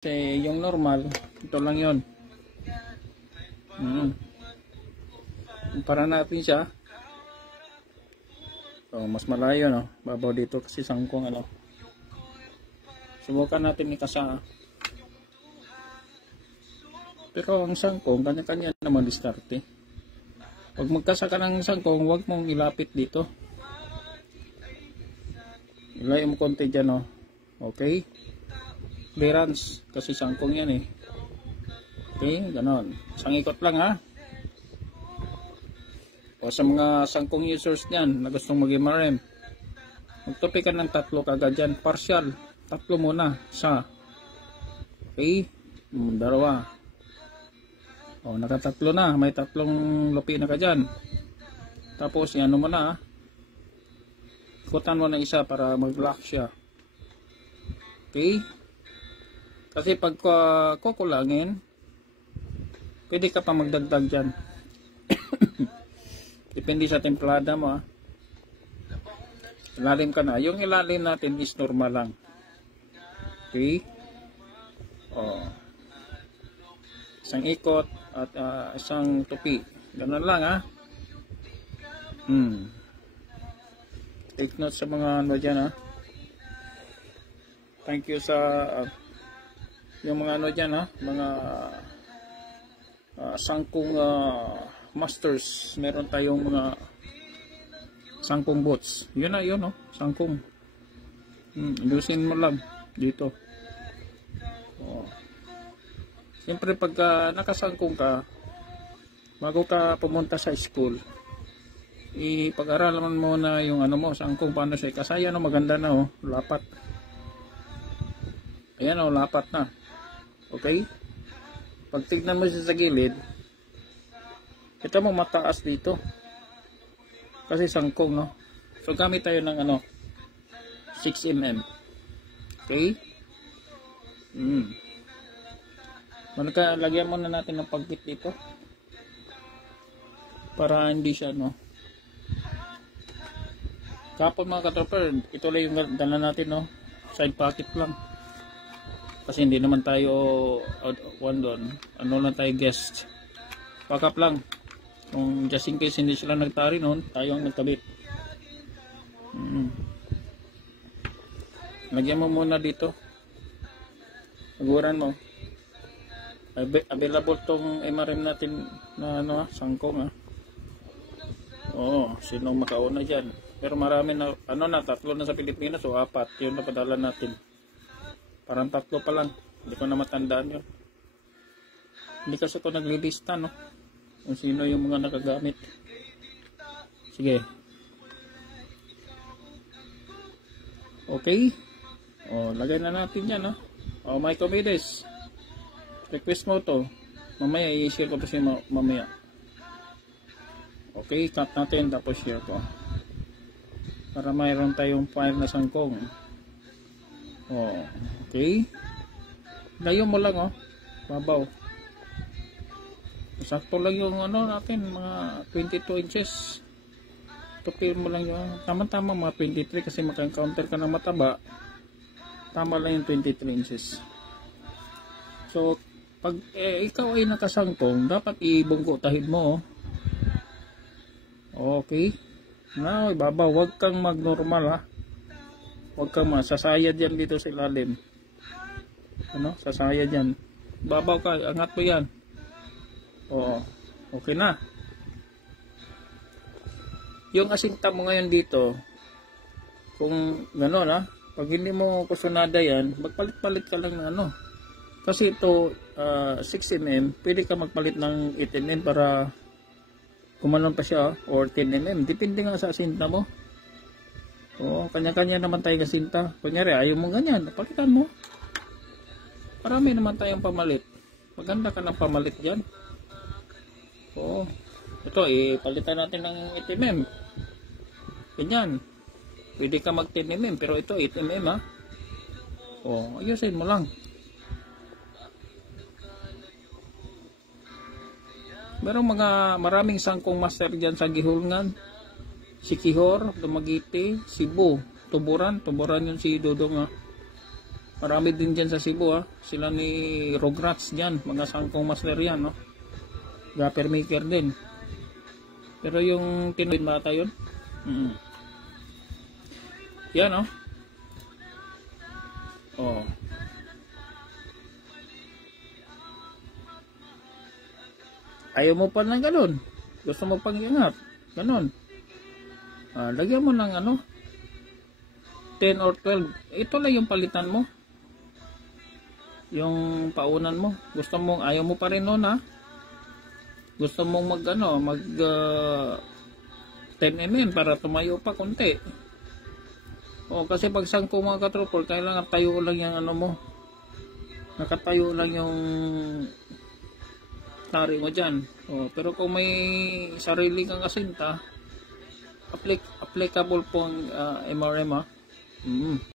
Kasi yung normal, ito lang yun. Para natin siya. So, mas malayo, no? Babaw dito kasi sangkong, ano. Subukan natin ikasa. Pero ang sangkong, kanya-kanya naman diskarte. Pag magkasa ka ng sangkong, huwag mong ilapit dito. Ilay mo konti dyan, no? Okay? Clearance, kasi sangkong yan eh. Okay, ganon. Isang ikot lang, ha? O sa mga sangkong users dyan na gustong mag-MRM, magtupi ka ng 3 kagad dyan. Partial, 3 muna. Isa. Okay, 2. O, naka-3 na. May 3 lupi na ka dyan. Tapos, yan mo na, ha? Ikutan mo ng isa para mag-lock siya. Okay? Kasi pag kukulangin, pwede ka pa magdagdag dyan. Depende sa templada mo, ha. Ilalim ka na. Yung ilalim natin is normal lang. Okay? O. Isang ikot at isang tupi. Ganun lang, ha. Take note sa mga ano dyan, ha. Thank you sa yung mga ano dyan, ha. Mga sangkong masters. Meron tayong mga sangkong bots. Yun na, yun, no. Sangkong. Ayusin mo lang dito. O. Siyempre pagka nakasangkong ka, bago ka pumunta sa school, ipag-aralan mo na yung ano mo, sangkong paano siya. Kasi yan, maganda na, oh, lapat. Ayan, oh, lapat na. Okay? Pag tignan mo siya sa gilid, kita mo mataas dito. Kasi sangkong, no? So, gamit tayo ng ano, 6 mm. Okay? Lagyan muna natin ng pagpit dito. Para hindi siya, no? Kapon mga katroper, ito lang yung dala natin, no? Side pocket lang. Kasi hindi naman tayo ano lang tayo guest. Pack up lang. Kung just in case hindi sila nagtari noon, tayo ang nagkabit. Lagyan mo muna dito. Siguran mo. Available tong MRM natin na ano, sangkong, ha. Oo, sinong makauna dyan. Pero marami na, ano na, 3 na sa Pilipinas o 4. Yun na padala natin. Parang 3 pa lang. Hindi ko na matandaan yun. Hindi kasi ito naglilista, no? Kung sino yung mga nakagamit. Sige. Okay. O, lagay na natin yan, no? O, my comedies. Request mo to. Mamaya, i-share ko to siya mamaya. Okay, cut natin. Tapos share ko. Para mayroon tayong file na sangkong. Oh, okay. Layo mo lang, oh. Babaw. Sakto lang yung ano natin, mga 22 inches. Tupir mo lang yung tama-tama mga 23 kasi maka-encounter ka ng mataba. Tama lang yung 23 inches. So, pag ikaw ay nakasangkong, dapat ibungko tahid mo, oh. Okay. Now, ibabaw, huwag kang mag-normal, ha. Huwag kang masasayad yan dito sa ilalim. Ano? Sasayad yan. Babaw ka, angat mo yan. Oo. Okay na. Yung asinta mo ngayon dito, kung gano'n, ha, pag hindi mo kusunada yan, magpalit-palit ka lang ng ano. Kasi ito, 6 mm, pwede ka magpalit ng 8 mm para kumanon pa siya, or 10 mm. Depende nga sa asinta mo. Oo, kanya-kanya naman tayo kasinta. Kunyari, ayaw mo ganyan, palitan mo. Marami naman tayong pamalit. Maganda ka ng pamalit dyan. Oo. Ito, palitan natin ng 8 mm. Ganyan. Pwede ka mag 10 mm, pero ito 8 mm, ha. Oo, ayusin mo lang. Merong maraming sangkong master dyan sa Gihulngan, Siquijor, Dumaguete, Cebu, Tuburan yung si Dodong, ha. Marami din dyan sa Cebu, ha. Sila ni Rugrats dyan, mga sangkong master yan, no. Gapper maker din. Pero yung tinuloy bata yun. Yan, no. Oh. Ayaw mo pa ng ganun. Gusto mo pang iangat. Ganun. Lagyan mo ng 10 or 12. Ito lang yung palitan mo. Yung paunan mo. Gusto mo, ayaw mo pa rin nun, ha. Gusto mong mag 10 mm para tumayo pa konti. Kasi pag sangko mga katrupol, kailangan tayo lang yung mo. Nakatayo lang yung tari mo dyan. Pero kung may sarili kang asinta, applicable po ang MRM, ha.